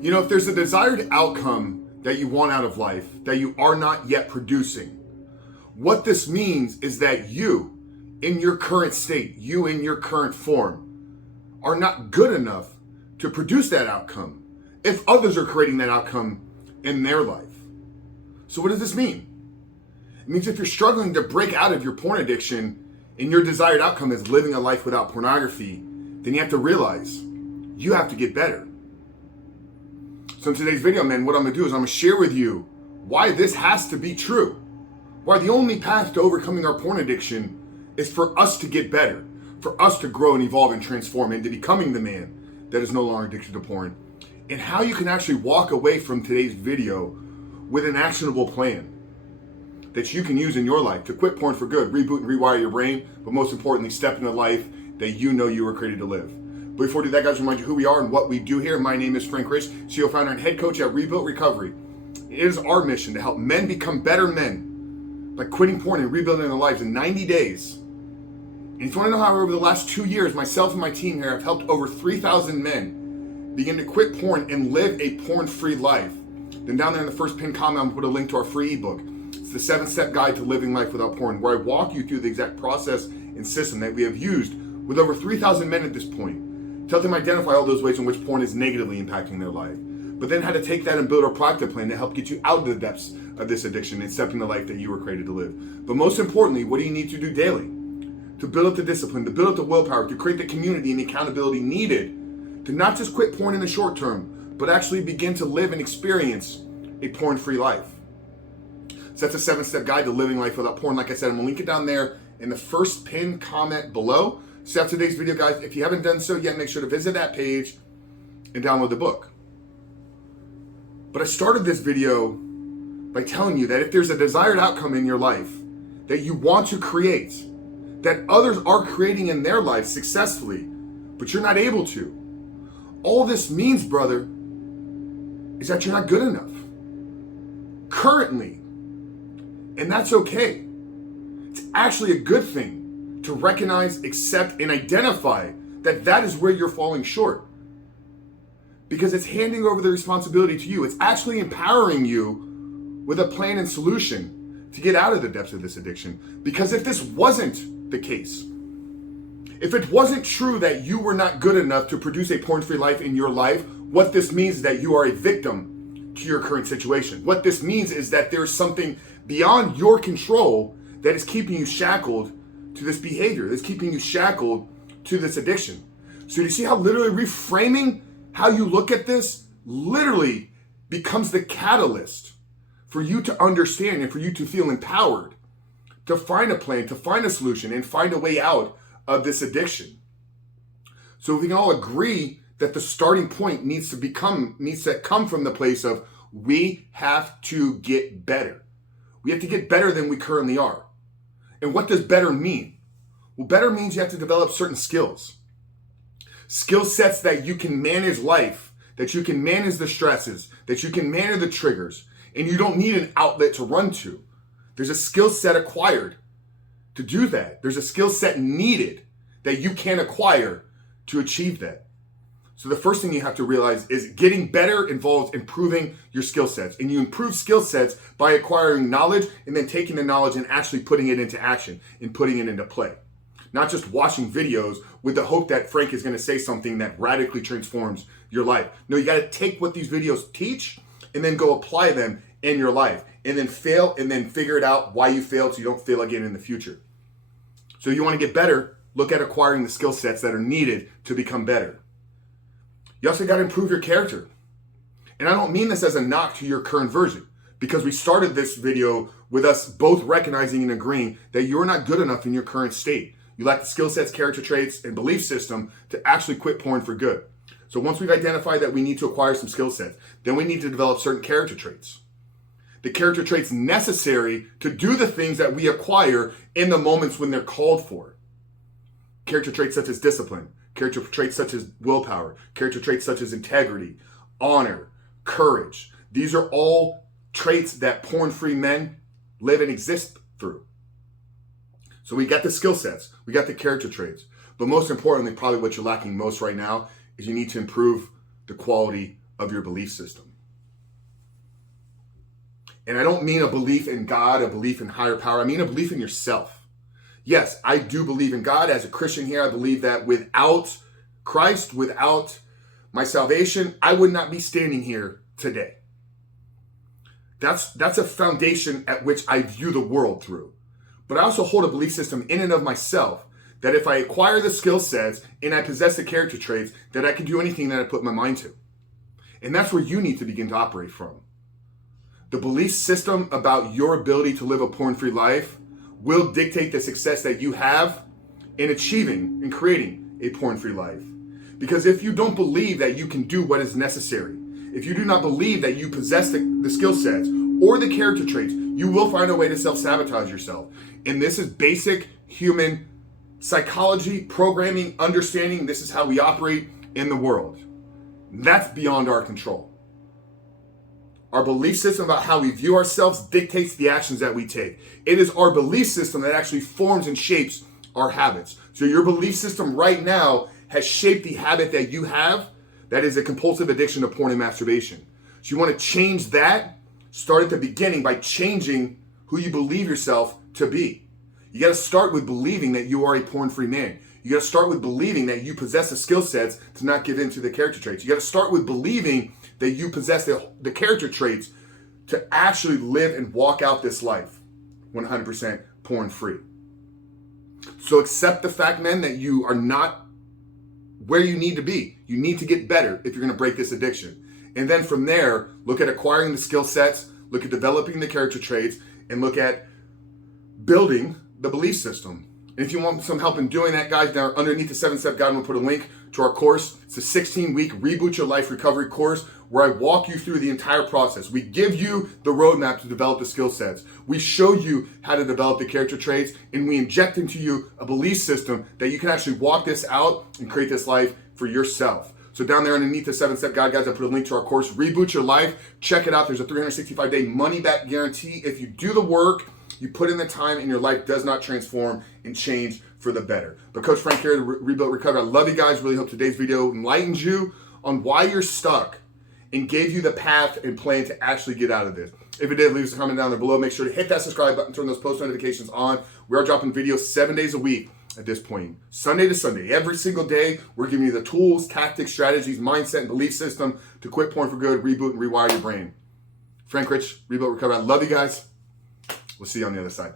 You know, if there's a desired outcome that you want out of life that you are not yet producing, what this means is that you, in your current state, you in your current form, are not good enough to produce that outcome if others are creating that outcome in their life. So what does this mean? It means if you're struggling to break out of your porn addiction and your desired outcome is living a life without pornography, then you have to realize you have to get better. So in today's video, man, what I'm gonna do is I'm gonna share with you why this has to be true. Why the only path to overcoming our porn addiction is for us to get better, for us to grow and evolve and transform into becoming the man that is no longer addicted to porn, and how you can actually walk away from today's video with an actionable plan that you can use in your life to quit porn for good, reboot and rewire your brain, but most importantly, step into the life that you know you were created to live. But before we do that, guys, remind you who we are and what we do here. My name is Frank Rich, CEO, founder, and head coach at Reboot Recovery. It is our mission to help men become better men by quitting porn and rebuilding their lives in 90 days. And if you want to know how over the last 2 years, myself and my team here have helped over 3,000 men begin to quit porn and live a porn-free life, then down there in the first pinned comment, I'm going to put a link to our free ebook. It's the 7-step guide to living life without porn, where I walk you through the exact process and system that we have used with over 3,000 men at this point to help them identify all those ways in which porn is negatively impacting their life, but then how to take that and build a proactive plan to help get you out of the depths of this addiction and step into the life that you were created to live. But most importantly, what do you need to do daily to build up the discipline, to build up the willpower, to create the community and the accountability needed to not just quit porn in the short term, but actually begin to live and experience a porn-free life? So that's a 7-step guide to living life without porn. Like I said, I'm gonna link it down there in the first pinned comment below. So after today's video, guys, if you haven't done so yet, make sure to visit that page and download the book. But I started this video by telling you that if there's a desired outcome in your life that you want to create, that others are creating in their life successfully, but you're not able to, all this means, brother, is that you're not good enough currently. And that's okay. It's actually a good thing to recognize, accept, and identify that that is where you're falling short. Because it's handing over the responsibility to you. It's actually empowering you with a plan and solution to get out of the depths of this addiction. Because if this wasn't the case, if it wasn't true that you were not good enough to produce a porn-free life in your life, what this means is that you are a victim to your current situation. What this means is that there's something beyond your control that is keeping you shackled to this behavior, that's keeping you shackled to this addiction. So you see how literally reframing how you look at this literally becomes the catalyst for you to understand and for you to feel empowered to find a plan, to find a solution, and find a way out of this addiction. So we can all agree that the starting point needs to come from the place of we have to get better. We have to get better than we currently are. And what does better mean? Well, better means you have to develop certain skills. Skill sets that you can manage life, that you can manage the stresses, that you can manage the triggers, and you don't need an outlet to run to. There's a skill set acquired to do that. There's a skill set needed that you can acquire to achieve that. So the first thing you have to realize is getting better involves improving your skill sets. And you improve skill sets by acquiring knowledge and then taking the knowledge and actually putting it into action and putting it into play. Not just watching videos with the hope that Frank is going to say something that radically transforms your life. No, you got to take what these videos teach and then go apply them in your life. And then fail and then figure it out why you failed so you don't fail again in the future. So you want to get better, look at acquiring the skill sets that are needed to become better. You also got to improve your character. And I don't mean this as a knock to your current version, because we started this video with us both recognizing and agreeing that you're not good enough in your current state. You lack the skill sets, character traits, and belief system to actually quit porn for good. So once we've identified that we need to acquire some skill sets, then we need to develop certain character traits. The character traits necessary to do the things that we acquire in the moments when they're called for. Character traits such as discipline, character traits such as willpower, character traits such as integrity, honor, courage. These are all traits that porn-free men live and exist through. So we got the skill sets, we got the character traits, but most importantly, probably what you're lacking most right now is you need to improve the quality of your belief system. And I don't mean a belief in God, a belief in higher power. I mean a belief in yourself. Yes, I do believe in God. As a Christian here, I believe that without Christ, without my salvation, I would not be standing here today. That's a foundation at which I view the world through. But I also hold a belief system in and of myself that if I acquire the skill sets and I possess the character traits, that I can do anything that I put my mind to. And that's where you need to begin to operate from. The belief system about your ability to live a porn-free life will dictate the success that you have in achieving and creating a porn-free life. Because if you don't believe that you can do what is necessary, if you do not believe that you possess the skill sets or the character traits, you will find a way to self-sabotage yourself. And this is basic human psychology, programming, understanding. This is how we operate in the world. That's beyond our control. Our belief system about how we view ourselves dictates the actions that we take. It is our belief system that actually forms and shapes our habits. So your belief system right now has shaped the habit that you have, that is a compulsive addiction to porn and masturbation. So you want to change that, start at the beginning by changing who you believe yourself to be. You got to start with believing that you are a porn-free man. You got to start with believing that you possess the skill sets to not give in to the character traits. You got to start with believing that you possess the character traits to actually live and walk out this life 100% porn-free. So accept the fact, men, that you are not where you need to be. You need to get better if you're going to break this addiction. And then from there, look at acquiring the skill sets, look at developing the character traits, and look at building the belief system. And if you want some help in doing that, guys, down underneath the 7-step guide, I'm going to put a link to our course. It's a 16-week Reboot Your Life Recovery course where I walk you through the entire process. We give you the roadmap to develop the skill sets. We show you how to develop the character traits, and we inject into you a belief system that you can actually walk this out and create this life for yourself. So down there underneath the 7-step guide, guys, I put a link to our course, Reboot Your Life. Check it out. There's a 365-day money-back guarantee. If you do the work, you put in the time, and your life does not transform and change for the better. But Coach Frank here, Rebuild Recovery. I love you guys. Really hope today's video enlightens you on why you're stuck and gave you the path and plan to actually get out of this. If it did, leave us a comment down there below. Make sure to hit that subscribe button, turn those post notifications on. We are dropping videos 7 days a week at this point. Sunday to Sunday. Every single day, we're giving you the tools, tactics, strategies, mindset, and belief system to quit porn for good, reboot, and rewire your brain. Frank Rich, Rebuild Recovery. I love you guys. We'll see you on the other side.